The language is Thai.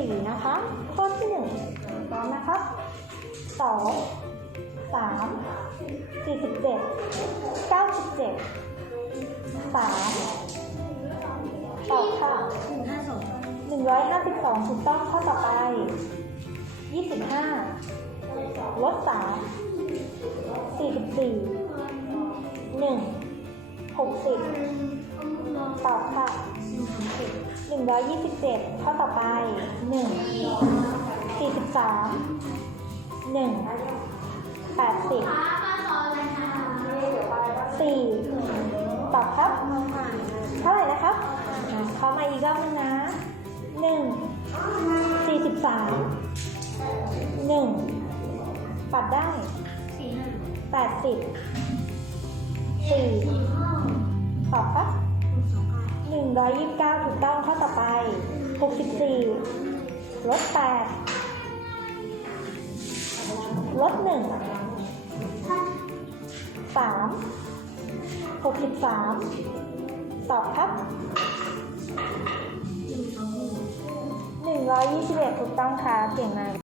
สี่นะคะ ข้อที่หนึ่งพร้อมนะครับสองสามสี่สิบเจ็ดเก้าสิบเจ็ดสามตอบค่ะหนึ่งห้าสองหนึ่งร้อยห้าสิบสองถูกต้องข้อต่อไปยี่สิบห้าลดสามสี่สิบสี่หนึ่งหกสิบ 127 เท่าต่อไป 1 42 1 80 4ตอบครับ เท่าไหร่นะครับเข้ามาอีกรอบนึงนะ 1 43 1 ปัดได้ 80 4ตอบครับ129 ถูกต้อง หกสิบสี่ลดแปดลดหนึ่งสามหกสิบสามตอบครับหนึ่งสองหนึ่งหนึ่งร้อยยี่สิบเอ็ดถูกต้องค่ะเก่งมาก